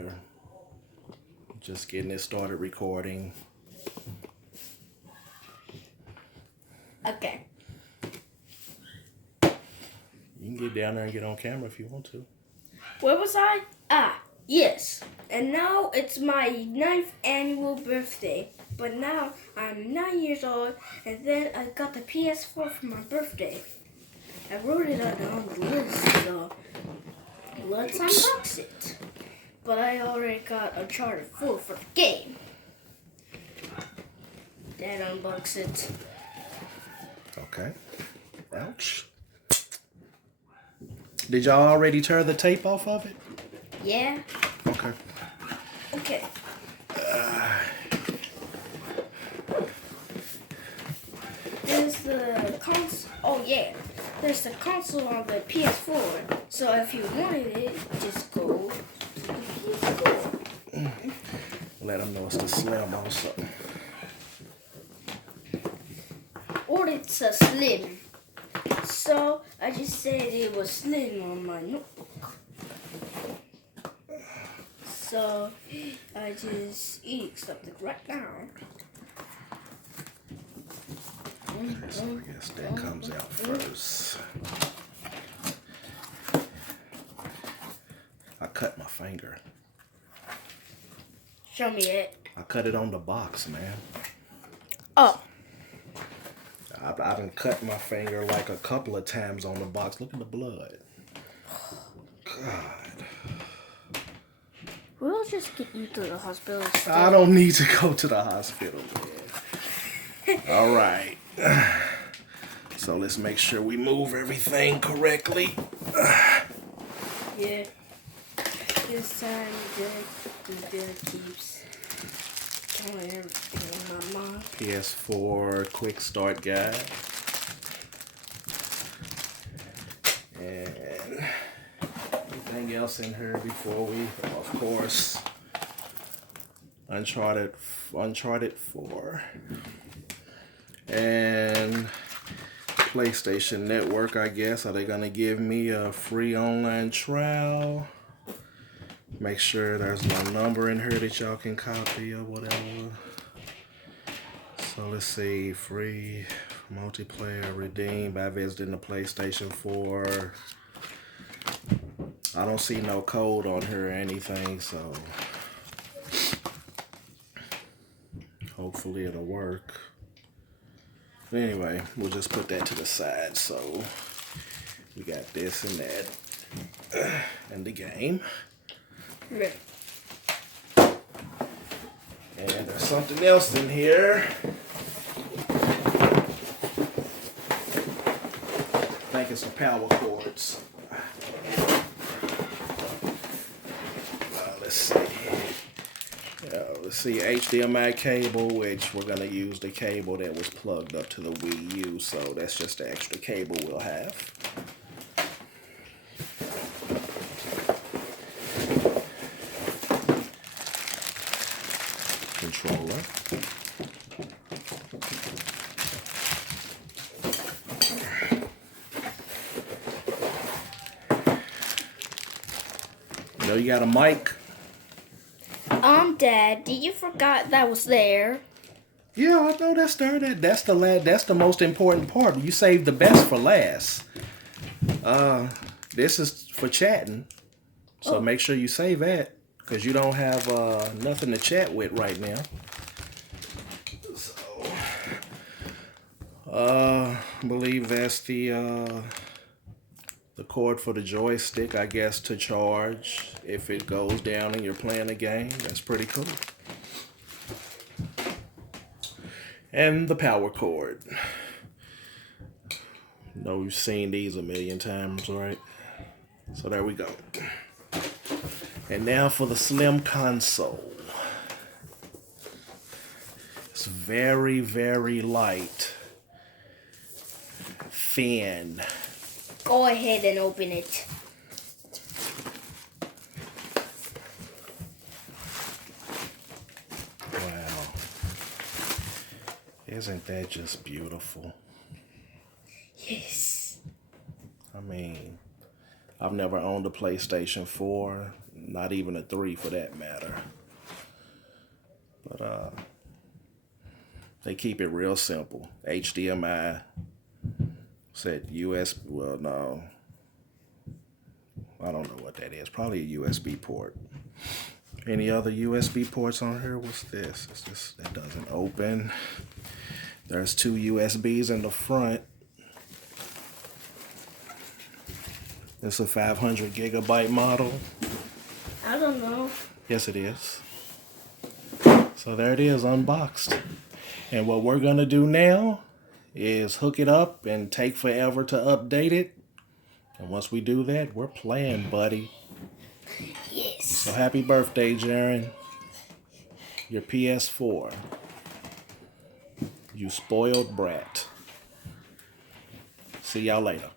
later. Just getting it started recording. Okay. You can get down there and get on camera if you want to. Where was I? Yes. And now it's my 9th annual birthday. But now I'm 9 years old, and then I got the PS4 for my birthday. I wrote it on the list, so let's unbox it. But I already got Uncharted 4 for the game. Then unbox it. Okay. Ouch. Did y'all already tear the tape off of it? Yeah. Okay. Okay. There's the console. Oh yeah. There's the console on the PS4. So if you wanted it, just go to the PS4. Let them know it's the Slim also. Or it's a Slim. So I just said it was Slim on my notebook. So I just eat something right now. So I guess that comes out first. I cut my finger. Show me it. I cut it on the box, man. Oh. I done cut my finger like a couple of times on the box. Look at the blood. God. We'll just get you to the hospital. I don't need to go to the hospital, man. All right. So let's make sure we move everything correctly. Yeah. This time the dad keeps telling everything in my mind. PS4 quick start guide. And anything else in here before we, of course, Uncharted 4. And PlayStation Network, I guess. Are they going to give me a free online trial? Make sure there's no number in here that y'all can copy or whatever. So let's see. Free multiplayer redeemed by visiting the PlayStation 4. I don't see no code on here or anything, so hopefully it'll work. But anyway, we'll just put that to the side. So we got this and that and the game. Right. And there's something else in here. I think it's the power cords. Let's see. Let's see, HDMI cable, which we're going to use the cable that was plugged up to the Wii U, so that's just the extra cable we'll have. Controller. You know you got a mic? Daddy, you forgot that was there. Yeah, I know that's there. That's the most important part. You saved the best for last. This is for chatting, so make sure you save that because you don't have nothing to chat with right now. So, I believe that's the cord for the joystick, I guess, to charge if it goes down and you're playing a game. That's pretty cool. And the power cord. You know, we've seen these a million times, right? So there we go. And now for the Slim console. It's very, very light. Thin. Go ahead and open it. Wow. Isn't that just beautiful? Yes. I mean, I've never owned a PlayStation 4. Not even a 3 for that matter. But they keep it real simple. HDMI, said USB, well no, I don't know what that is. Probably a USB port. Any other USB ports on here? What's this? It's just, it doesn't open. There's 2 USBs in the front. It's a 500 gigabyte model. I don't know. Yes, it is. So there it is, unboxed. And what we're gonna do now is hook it up and take forever to update it. And once we do that, we're playing, buddy. Yes. So happy birthday, Jaren. Your PS4. You spoiled brat. See y'all later.